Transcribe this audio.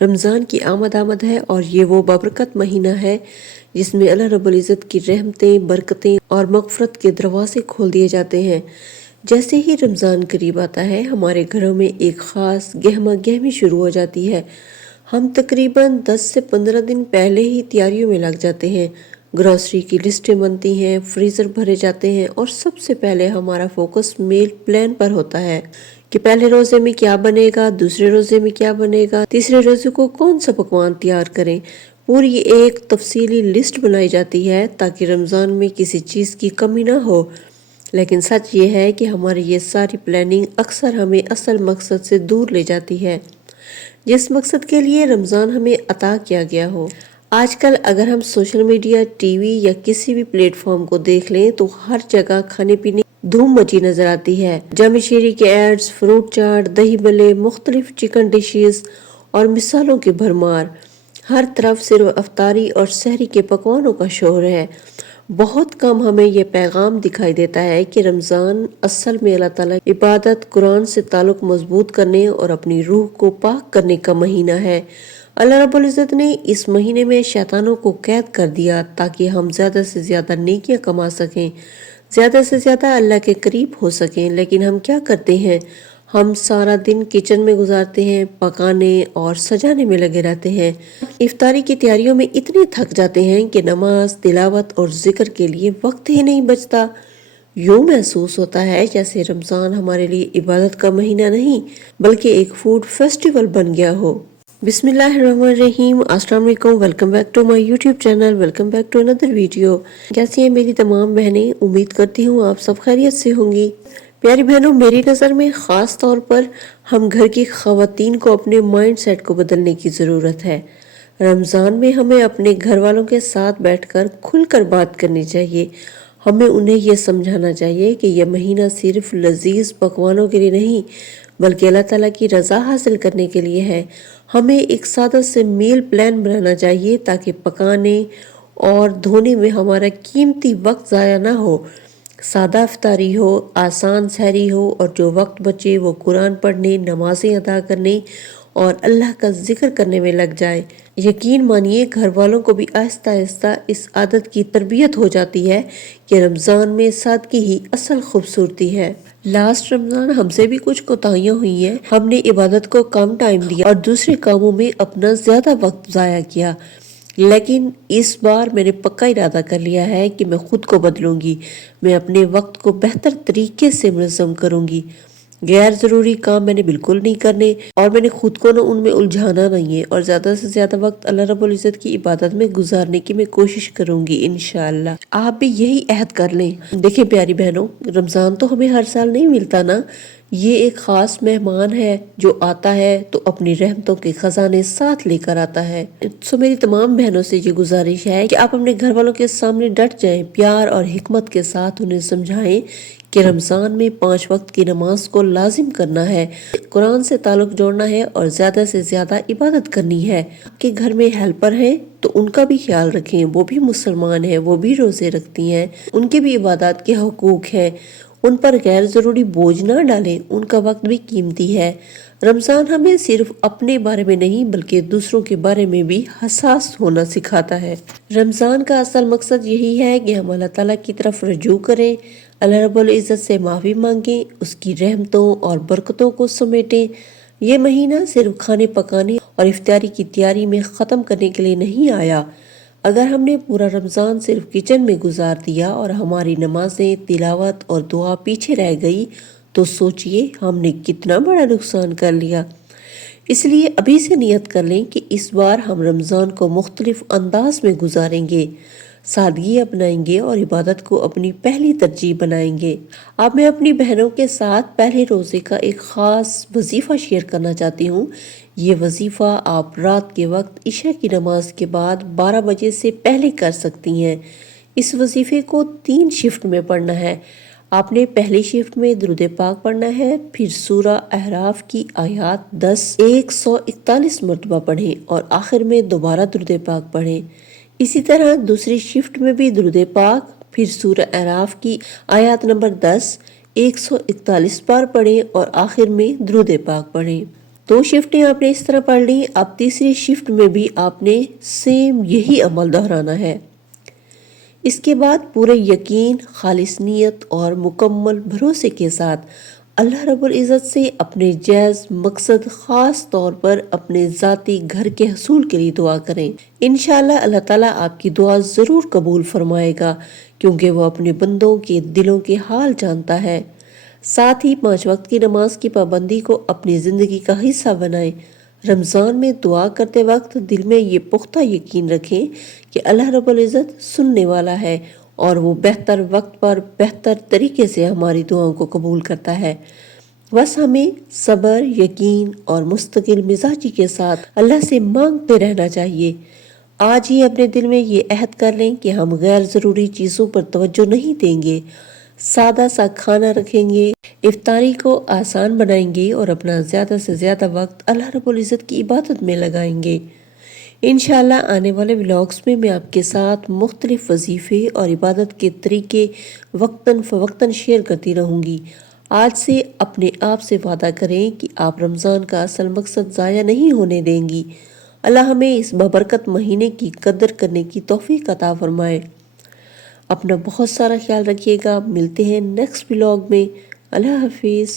رمضان کی آمد ہے اور یہ وہ بابرکت مہینہ ہے جس میں اللہ رب العزت کی رحمتیں، برکتیں اور مغفرت کے دروازے کھول دیے جاتے ہیں۔ جیسے ہی رمضان قریب آتا ہے ہمارے گھروں میں ایک خاص گہما گہمی شروع ہو جاتی ہے۔ ہم تقریباً 10 سے 15 دن پہلے ہی تیاریوں میں لگ جاتے ہیں۔ گروسری کی لسٹیں بنتی ہیں، فریزر بھرے جاتے ہیں اور سب سے پہلے ہمارا فوکس میل پلان پر ہوتا ہے کہ پہلے روزے میں کیا بنے گا، دوسرے روزے میں کیا بنے گا، تیسرے روزے کو کون سا پکوان تیار کریں۔ پوری ایک تفصیلی لسٹ بنائی جاتی ہے تاکہ رمضان میں کسی چیز کی کمی نہ ہو۔ لیکن سچ یہ ہے کہ ہماری یہ ساری پلاننگ اکثر ہمیں اصل مقصد سے دور لے جاتی ہے، جس مقصد کے لیے رمضان ہمیں عطا کیا گیا ہو۔ آج کل اگر ہم سوشل میڈیا، ٹی وی یا کسی بھی پلیٹ فارم کو دیکھ لیں تو ہر جگہ کھانے پینے دھوم مچی نظر آتی ہے۔ جامع شیری کے ایڈز، فروٹ چاٹ، دہی بلے، مختلف چکن ڈشز اور مثالوں کی بھرمار۔ ہر طرف صرف افطاری اور سحری کے پکوانوں کا شور ہے۔ بہت کم ہمیں یہ پیغام دکھائی دیتا ہے کہ رمضان اصل میں اللہ تعالیٰ عبادت، قرآن سے تعلق مضبوط کرنے اور اپنی روح کو پاک کرنے کا مہینہ ہے۔ اللہ رب العزت نے اس مہینے میں شیطانوں کو قید کر دیا تاکہ ہم زیادہ سے زیادہ نیکیاں کما سکیں، زیادہ سے زیادہ اللہ کے قریب ہو سکیں۔ لیکن ہم کیا کرتے ہیں؟ ہم سارا دن کچن میں گزارتے ہیں، پکانے اور سجانے میں لگے رہتے ہیں۔ افطاری کی تیاریوں میں اتنے تھک جاتے ہیں کہ نماز، تلاوت اور ذکر کے لیے وقت ہی نہیں بچتا۔ یوں محسوس ہوتا ہے جیسے رمضان ہمارے لیے عبادت کا مہینہ نہیں بلکہ ایک فوڈ فیسٹیول بن گیا ہو۔ بسم اللہ الرحمن الرحیم۔ السلام علیکم، welcome back to my YouTube channel, welcome back to اندر ویڈیو۔ کیسی ہیں میری تمام بہنیں؟ امید کرتی ہوں آپ سب خیریت سے ہوں گی۔ پیاری بہنوں، میری نظر میں خاص طور پر ہم گھر کی خواتین کو اپنے مائنڈ سیٹ کو بدلنے کی ضرورت ہے۔ رمضان میں ہمیں اپنے گھر والوں کے ساتھ بیٹھ کر کھل کر بات کرنی چاہیے۔ ہمیں انہیں یہ سمجھانا چاہیے کہ یہ مہینہ صرف لذیذ پکوانوں کے لیے نہیں بلکہ اللہ تعالیٰ کی رضا حاصل کرنے کے لیے ہے۔ ہمیں ایک سادہ سے میل پلان بنانا چاہیے تاکہ پکانے اور دھونے میں ہمارا قیمتی وقت ضائع نہ ہو۔ سادہ افطاری ہو، آسان سحری ہو اور جو وقت بچے وہ قرآن پڑھنے، نمازیں ادا کرنے اور اللہ کا ذکر کرنے میں لگ جائے۔ یقین مانیے گھر والوں کو بھی آہستہ آہستہ اس عادت کی تربیت ہو جاتی ہے کہ رمضان میں سادگی ہی اصل خوبصورتی ہے۔ لاسٹ رمضان ہم سے بھی کچھ کوتاہیاں ہوئی ہیں۔ ہم نے عبادت کو کم ٹائم دیا اور دوسرے کاموں میں اپنا زیادہ وقت ضائع کیا، لیکن اس بار میں نے پکا ارادہ کر لیا ہے کہ میں خود کو بدلوں گی۔ میں اپنے وقت کو بہتر طریقے سے منظم کروں گی۔ غیر ضروری کام میں نے بالکل نہیں کرنے اور میں نے خود کو ان میں الجھانا نہیں ہے اور زیادہ سے زیادہ وقت اللہ رب العزت کی عبادت میں گزارنے کی میں کوشش کروں گی انشاءاللہ۔ آپ بھی یہی عہد کر لیں۔ دیکھیں پیاری بہنوں، رمضان تو ہمیں ہر سال نہیں ملتا نا، یہ ایک خاص مہمان ہے جو آتا ہے تو اپنی رحمتوں کے خزانے ساتھ لے کر آتا ہے۔ میری تمام بہنوں سے یہ گزارش ہے کہ آپ اپنے گھر والوں کے سامنے ڈٹ جائیں، پیار اور حکمت کے ساتھ انہیں سمجھائیں کہ رمضان میں 5 وقت کی نماز کو لازم کرنا ہے، قرآن سے تعلق جوڑنا ہے اور زیادہ سے زیادہ عبادت کرنی ہے۔ آپ کے گھر میں ہیلپر ہیں تو ان کا بھی خیال رکھیں، وہ بھی مسلمان ہیں، وہ بھی روزے رکھتی ہیں، ان کے بھی عبادات کے حقوق ہیں، ان پر غیر ضروری بوجھ نہ ڈالیں، ان کا وقت بھی قیمتی ہے۔ رمضان ہمیں صرف اپنے بارے میں نہیں بلکہ دوسروں کے بارے میں بھی حساس ہونا سکھاتا ہے۔ رمضان کا اصل مقصد یہی ہے کہ ہم اللہ تعالیٰ کی طرف رجوع کریں، اللہ رب العزت سے معافی مانگیں، اس کی رحمتوں اور برکتوں کو سمیٹیں۔ یہ مہینہ صرف کھانے پکانے اور افطاری کی تیاری میں ختم کرنے کے لیے نہیں آیا۔ اگر ہم نے پورا رمضان صرف کچن میں گزار دیا اور ہماری نمازیں، تلاوت اور دعا پیچھے رہ گئی تو سوچئے ہم نے کتنا بڑا نقصان کر لیا۔ اس لیے ابھی سے نیت کر لیں کہ اس بار ہم رمضان کو مختلف انداز میں گزاریں گے، سادگی اپنائیں گے اور عبادت کو اپنی پہلی ترجیح بنائیں گے۔ اب میں اپنی بہنوں کے ساتھ پہلے روزے کا ایک خاص وظیفہ شیئر کرنا چاہتی ہوں۔ یہ وظیفہ آپ رات کے وقت عشاء کی نماز کے بعد 12 بجے سے پہلے کر سکتی ہیں۔ اس وظیفے کو 3 شفٹ میں پڑھنا ہے۔ آپ نے پہلی شفٹ میں درود پاک پڑھنا ہے، پھر سورہ اعراف کی آیات 141 مرتبہ پڑھیں اور آخر میں دوبارہ درود پاک پڑھیں۔ اسی طرح دوسری شفٹ میں بھی درود پاک، پھر سورہ اعراف کی آیات نمبر 141 بار پڑھیں اور آخر میں درود پاک پڑھیں۔ 2 شفٹیں آپ نے اس طرح پڑھ لی، اب تیسری شفٹ میں بھی آپ نے سیم یہی عمل دہرانا ہے۔ اس کے بعد پورے یقین، خالص نیت اور مکمل بھروسے کے ساتھ اللہ رب العزت سے اپنے جائز مقصد، خاص طور پر اپنے ذاتی گھر کے حصول کے لیے دعا کریں۔ انشاءاللہ اللہ تعالیٰ آپ کی دعا ضرور قبول فرمائے گا، کیونکہ وہ اپنے بندوں کے دلوں کے حال جانتا ہے۔ ساتھ ہی 5 وقت کی نماز کی پابندی کو اپنی زندگی کا حصہ بنائیں۔ رمضان میں دعا کرتے وقت دل میں یہ پختہ یقین رکھیں کہ اللہ رب العزت سننے والا ہے اور وہ بہتر وقت پر بہتر طریقے سے ہماری دعاؤں کو قبول کرتا ہے۔ بس ہمیں صبر، یقین اور مستقل مزاجی کے ساتھ اللہ سے مانگتے رہنا چاہیے۔ آج ہی اپنے دل میں یہ عہد کر لیں کہ ہم غیر ضروری چیزوں پر توجہ نہیں دیں گے، سادہ سا کھانا رکھیں گے، افطاری کو آسان بنائیں گے اور اپنا زیادہ سے زیادہ وقت اللہ رب العزت کی عبادت میں لگائیں گے۔ انشاءاللہ آنے والے ولاگز میں آپ کے ساتھ مختلف وظیفے اور عبادت کے طریقے وقتاً فوقتاً شیئر کرتی رہوں گی۔ آج سے اپنے آپ سے وعدہ کریں کہ آپ رمضان کا اصل مقصد ضائع نہیں ہونے دیں گی۔ اللہ ہمیں اس بابرکت مہینے کی قدر کرنے کی توفیق عطا فرمائے۔ اپنا بہت سارا خیال رکھیے گا، ملتے ہیں نیکسٹ ولاگ میں۔ اللہ حافظ۔